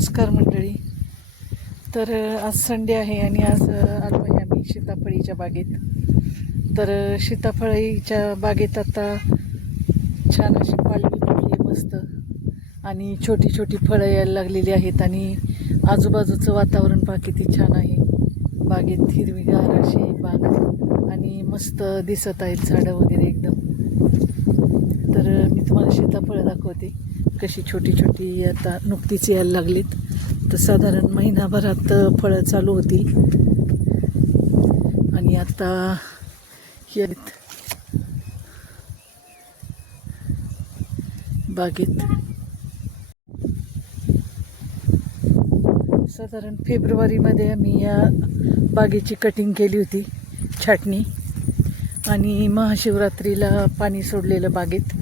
नमस्कार मंडळी. तर आज संडे आहे आणि आज आलो आहे आम्ही सीताफळीच्या बागेत. तर सीताफळीच्या बागेत आता छान अशी पालवी फुटली आहे मस्त आणि छोटी छोटी फळं यायला लागलेली आहेत आणि आजूबाजूचं वातावरण पहा किती छान आहे. बागेत हिरवीगार अशी बाग आणि मस्त दिसत आहेत झाडं वगैरे एकदम. तर मी तुम्हाला सीताफळं दाखवते कशी छोटी छोटी आता नुकतीच यायला लागलीत. तर साधारण महिनाभरात फळं चालू होतील आणि आता हे बागेत साधारण फेब्रुवारीमध्ये आम्ही या बागेची कटिंग केली होती, छाटणी, आणि महाशिवरात्रीला पाणी सोडलेलं बागेत.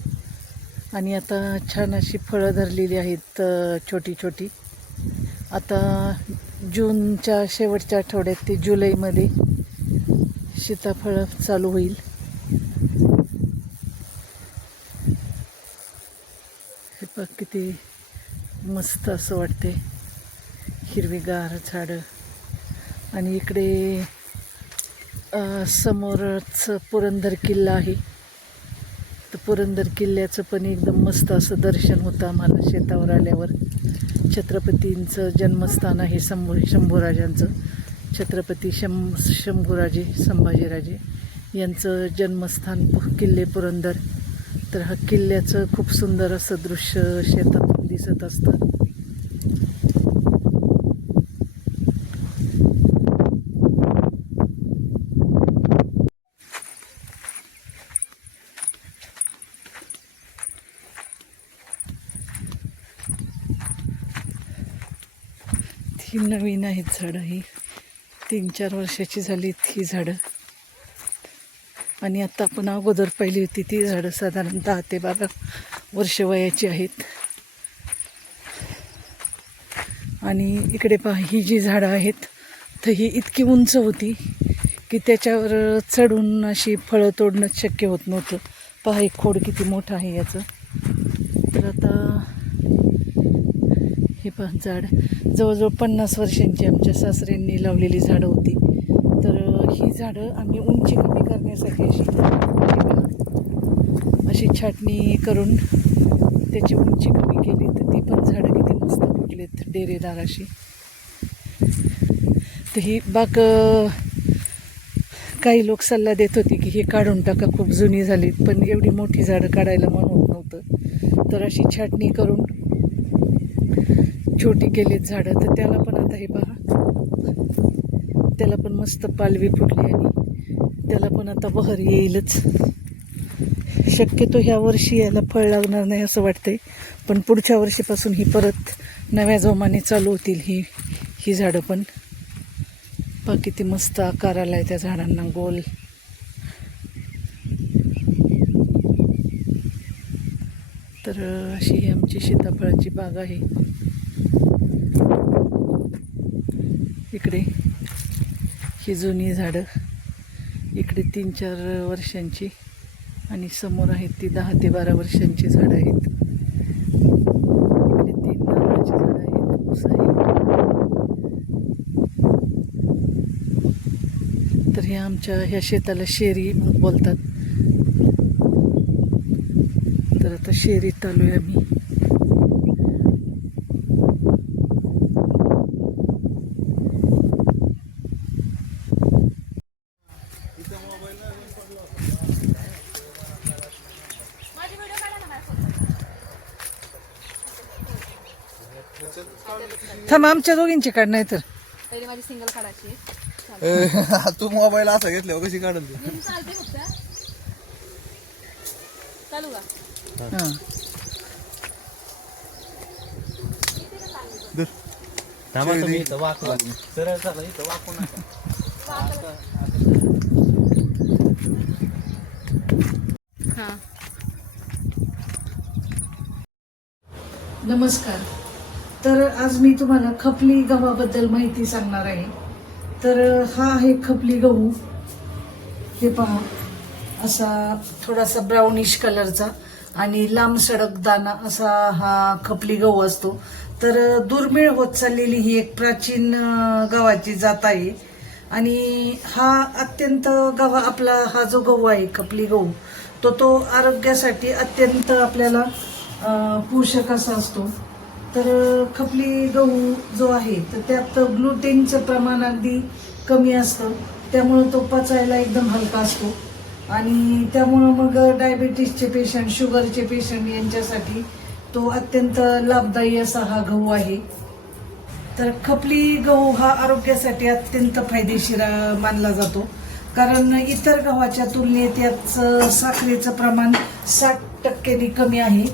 आणि आता छान अशी फळं धरलेली आहेत छोटी छोटी. आता जूनच्या शेवटच्या आठवड्यात ते जुलैमध्ये सीताफळ चालू होईल. हे बघ किती मस्त असं वाटते, हिरवीगार झाडं. आणि इकडे समोरच पुरंदर किल्ला आहे. तर पुरंदर किल्ल्याचं पण एकदम मस्त असं दर्शन होतं आम्हाला शेतावर आल्यावर. छत्रपतींचं जन्मस्थान आहे, शंभूराजांचं. छत्रपती शंभूराजे संभाजीराजे यांचं जन्मस्थान किल्ले पुरंदर. तर हा किल्ल्याचं खूप सुंदर असं दृश्य शेतातून दिसत असतं. ही नवीन आहेत झाडं, ही 3-4 वर्षाची झालीत ही झाडं. आणि आता आपण अगोदर पाहिली होती ती झाडं साधारण 10 ते 12 वर्ष वयाची आहेत. आणि इकडे पहा ही जी झाडं आहेत तर ही इतकी उंच होती की त्याच्यावर चढून अशी फळं तोडणंच शक्य होत नव्हतं. पहा एक खोड किती मोठं आहे याचं. तर आता हे पण झाड जवळजवळ 50 वर्षांची आमच्या सासऱ्यांनी लावलेली झाडं होती. तर ही झाडं आम्ही उंची कमी करण्यासाठी अशी छाटणी करून त्याची उंची कमी केली. तर ती पण झाडं किती मस्त फुटलीत डेरेदार अशी. तर ही बाग काही लोक सल्ला देत होते की हे काढून टाका, खूप जुनी झाली. पण एवढी मोठी झाडं काढायला मन होत नव्हतं. तर अशी छाटणी करून छोटी केलीत झाडं. तर त्याला पण आता हे पहा, त्याला पण मस्त पालवी फुटली आणि त्याला पण आता बहर येईलच. शक्यतो ह्या वर्षी याला फळ लागणार नाही असं वाटतंय, पण पुढच्या वर्षीपासून ही परत नव्या जोमाने चालू होतील ही झाडं पण. पहा किती मस्त आकार आला आहे त्या झाडांना, गोल. तर अशी ही आमची सीताफळाची बाग आहे. इकडे ही जुनी झाडं, इकडे 3-4 वर्षांची, आणि समोर आहेत ती 10 ते 12 वर्षांची झाडं आहेत. इकडे 3 नारळाची झाडं आहेत, ऊस आहे. तर ह्या आमच्या ह्या शेताला शेरी बोलतात. तर आता शेरीत आलो आहे आम्ही. थांब, आमच्या दोघींची काढ, नाही तर पहिले माझी सिंगल काढायची. तू मोबाईल असा घेतल्यावर कशी काढल तू? चालते फक्त. चालू का? हां. थांबा तुम्ही इथं वाकवा. सरळ चला, इथं वाकू नका. हां. नमस्कार. तर आज मी तुम्हाला खपली गव्हाबद्दल माहिती सांगणार आहे. तर हा आहे खपली गहू. हे पहा, असा थोडासा ब्राउनिश कलरचा आणि लांब सडक दाना असा हा खपली गहू असतो. तर दुर्मिळ होत चाललेली ही एक प्राचीन गव्हाची जात आहे आणि हा अत्यंत आपला हा जो गहू आहे खपली गहू तो आरोग्यासाठी अत्यंत आपल्याला पोषक असा असतो. तर खपली गहू जो आहे तर त्यात ग्लुटेनचं प्रमाण अगदी कमी असतं, त्यामुळं तो पचायला एकदम हलका असतो आणि त्यामुळं मग डायबिटीसचे पेशंट, शुगरचे पेशंट यांच्यासाठी तो अत्यंत लाभदायी असा हा गहू आहे. तर खपली गहू हा आरोग्यासाठी अत्यंत फायदेशीर मानला जातो, कारण इतर गव्हाच्या तुलनेत याचं साखरेचं प्रमाण 60% कमी आहे.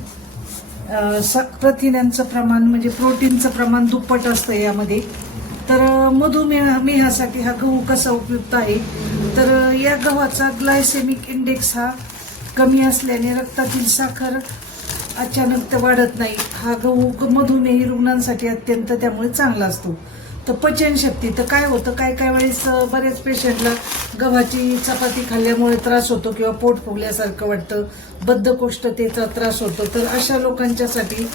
प्रथिनांचं प्रमाण म्हणजे प्रोटीनचं प्रमाण दुप्पट असतं यामध्ये. तर मधुमेहासाठी हा गहू कसा उपयुक्त आहे, तर या गव्हाचा ग्लायसेमिक इंडेक्स हा कमी असल्याने रक्तातील साखर अचानक वाढत नाही. हा गहू मधुमेही रुग्णांसाठी अत्यंत त्यामुळे चांगला असतो. तर पचनशक्ती, तर काय होतं काय वेळेस बऱ्याच पेशंटला गव्हाची चपाती खाल्ल्यामुळे त्रास होतो किंवा पोट फुगल्यासारखं वाटतं, बद्धकोष्ठतेचा त्रास होतो. तर अशा लोकांच्यासाठी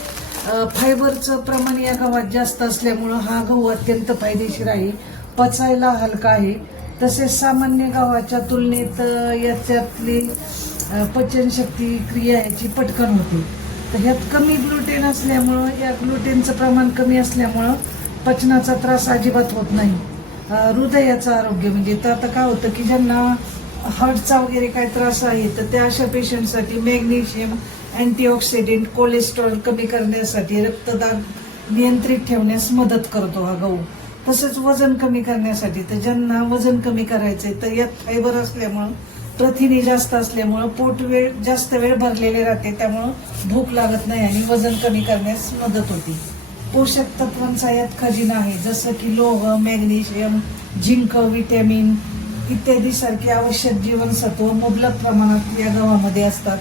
फायबरचं प्रमाण या गव्हात जास्त असल्यामुळं हा गहू अत्यंत फायदेशीर आहे, पचायला हलका आहे. तसेच सामान्य गव्हाच्या तुलनेत याच्यातली पचनशक्ती क्रिया याची पटकन होते. तर ह्यात कमी ग्लुटेन असल्यामुळं, या ग्लुटेनचं प्रमाण कमी असल्यामुळं पचनाचा त्रास अजिबात होत नाही. हृदयाचं आरोग्य म्हणजे तर आता काय होतं की ज्यांना हार्टचा वगैरे काय त्रास आहे तर त्या अशा पेशंटसाठी मॅग्नेशियम, अँटीऑक्सिडेंट, कोलेस्ट्रॉल कमी करण्यासाठी, रक्तदाब नियंत्रित ठेवण्यास मदत करतो हा गहू. तसंच वजन कमी करण्यासाठी, तर ज्यांना वजन कमी करायचंय तर यात फायबर असल्यामुळं, प्रथिने जास्त असल्यामुळं पोट जास्त वेळ भरलेले राहते, त्यामुळं भूक लागत नाही आणि वजन कमी करण्यास मदत होते. पोषक तत्वांचा यात खजिना आहे, जसं की लोह, मॅग्नेशियम, झिंक, व्हिटॅमिन इत्यादी सारखे आवश्यक जीवनसत्व मुबलक प्रमाणात या गव्हामध्ये असतात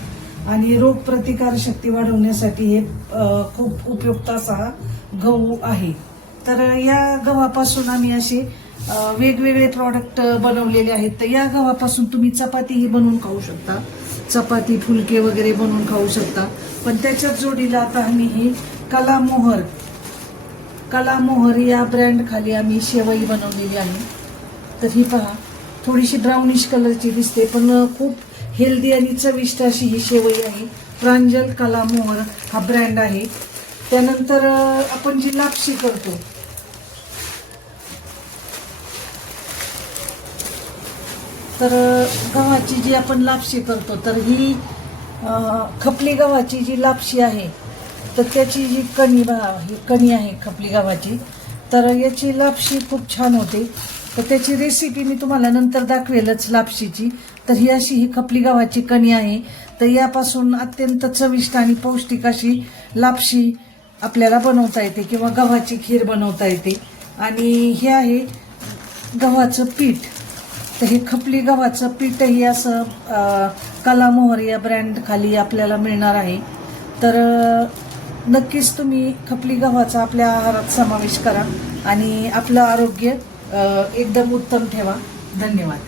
आणि रोगप्रतिकार शक्ती वाढवण्यासाठी हे खूप उपयुक्त असा हा गहू आहे. तर या गव्हापासून आम्ही असे वेगवेगळे प्रॉडक्ट बनवलेले आहेत. तर या गव्हापासून तुम्ही चपातीही बनवून खाऊ शकता, चपाती, फुलके वगैरे बनवून खाऊ शकता. पण त्याच्याच जोडीला आता आम्ही ही कलामोहर या ब्रँड खाली आम्ही शेवई बनवलेली आहे. तर ही पहा, थोडीशी ब्राउनिश कलरची दिसते पण खूप हेल्दी आणि चविष्ट अशी ही शेवई आहे. प्रांजल कलामोहर हा ब्रँड आहे. त्यानंतर आपण जी लापशी करतो, तर गव्हाची जी आपण लापशी करतो तर ही खपली गव्हाची जी लापशी आहे तर त्याची जी कणी आहे खपली गव्हाची, तर याची लापशी खूप छान होते. तर त्याची रेसिपी मी तुम्हाला नंतर दाखवेलच लापशीची. तर ही अशी ही खपली गव्हाची कणी आहे. तर यापासून अत्यंत चविष्ट आणि पौष्टिक अशी लापशी आपल्याला बनवता येते किंवा गव्हाची खीर बनवता येते. आणि हे आहे गव्हाचं पीठ. तर हे खपली गव्हाचं पीठही असं कलामोहर या ब्रँड खाली आपल्याला मिळणार आहे. तर नक्कीच तुम्ही खपली गव्हाचा आपल्या आहारात समावेश करा आणि आपलं आरोग्य एकदम उत्तम ठेवा. धन्यवाद.